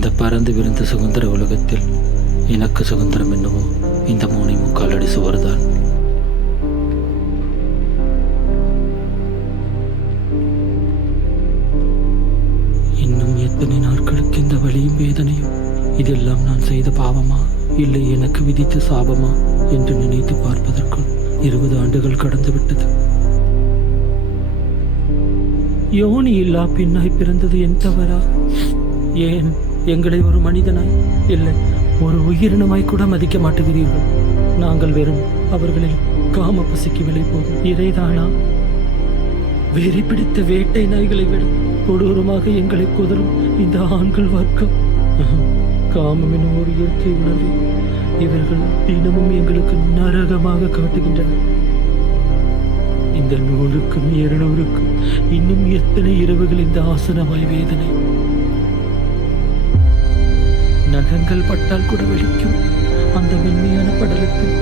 இந்த பறந்து விரிந்த சுதந்திர உலகத்தில் எனக்கு சுதந்திரம் என்னவோ இந்த 3.25 அடி சுவர்தான். இன்னும் எத்தனை நாட்களுக்கு இந்த வலியும் வேதனையும்? இதெல்லாம் நான் செய்த பாவமா, இல்லை எனக்கு விதித்த சாபமா என்று நினைத்து பார்ப்பதற்குள் 20 ஆண்டுகள் கடந்து விட்டது. யோனி இல்லா பெண்ணாய் பிறந்தது என் தவறா? ஏன் எங்களை ஒரு மனிதனாய், இல்லை ஒரு உயிரினமாய் கூட மதிக்க மாட்டுகிறீர்கள்? நாங்கள் வெறும் அவர்களில் காம பசிக்கு விலை போகும் இறைதானா? வெறி பிடித்த வேட்டை நாய்களை விட கொடூரமாக எங்களை குதறும் இந்த ஆண்கள் வர்க்கம். காமம் எனும் ஒரு இயற்கை உணர்வை இவர்கள் தினமும் எங்களுக்கு நரகமாக காட்டுகின்றனர். இந்த 100க்கும் 200க்கும் இன்னும் எத்தனை இரவுகள் இந்த ஆசனமாய் வேதனை? நகங்கள் பட்டால் கூட வலிக்கும் அந்த மென்மையான படலத்தில்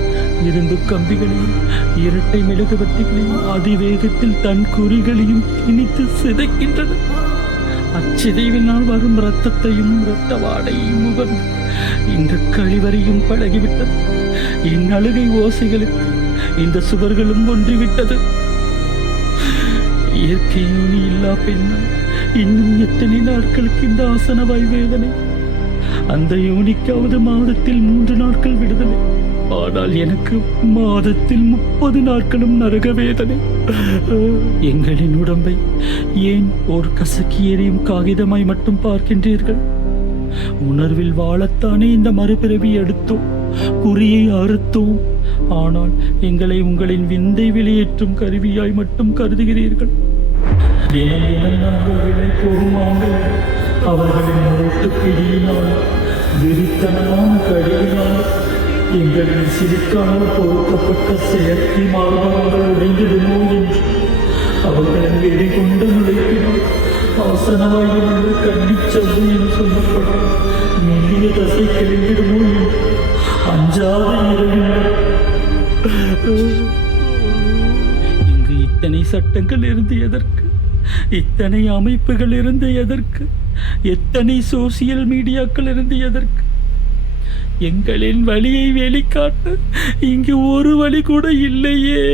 இரும்பு கம்பிகளையும் இரட்டை மெழுகுவர்த்திகளையும் அதிவேகத்தில் தன் குறிகளையும் திணித்து சிதைக்கின்றன. அச்சிதைவினால் வரும் இரத்தத்தையும் இரத்த வாடையும் முகர்ந்து இந்த கழிவறையும் பழகிவிட்டது. என் அழுகை ஓசைகளுக்கு இந்த சுவர்களும் ஒன்றிவிட்டது. இயற்கை யோனி இல்லா பெண்ணா இன்னும் எத்தனை நாட்களுக்கு இந்த ஆசனவாய் வேதனை? அந்த யோனிக்காவது மாதத்தில் 3 நாட்கள் விடுதலை, ஆனால் எனக்கு மாதத்தில் 30 நாட்களும் நரக வேதனை. எங்களின் உடம்பை ஏன் ஒரு கசக்கி எறியும் காகிதமாய் மட்டும் பார்க்கின்றீர்கள்? உணர்வில் வாழத்தானே இந்த மறுபிறவி எடுத்தோம், குறியை அறுத்தோம். ஆனால் எங்களை உங்களின் விந்தை வெளியேற்றும் கருவியாய் மட்டும் கருதுகிறீர்கள். நாங்கள் விலை போகுமாங்கள் அவர்களின் ஓட்டுப்பிடியினால் விரித்தனமான கடியினால் எங்களின் சிரிக்காமல் பொருத்தப்பட்ட செயற்கை மார்பகங்கள் உடைந்திடுமோ என்று அவர்களின் வெறி கொண்ட நுழைப்பினால் ஆசனவாயில் கண்ணிச்சவ்வு என்று சொல்லப்படும் மெல்லிய தசை கிழிந்திடுமோ என்று அஞ்சாத இரவினர். இங்கு இத்தனை சட்டங்கள் இருந்து எதற்கு? இத்தனை அமைப்புகள் இருந்து எதற்கு? எத்தனை சோசியல் மீடியாக்கள் இருந்து எதற்கு? எங்களின் வழியை வெளிக்காட்ட இங்கு ஒரு வழி கூட இல்லையே.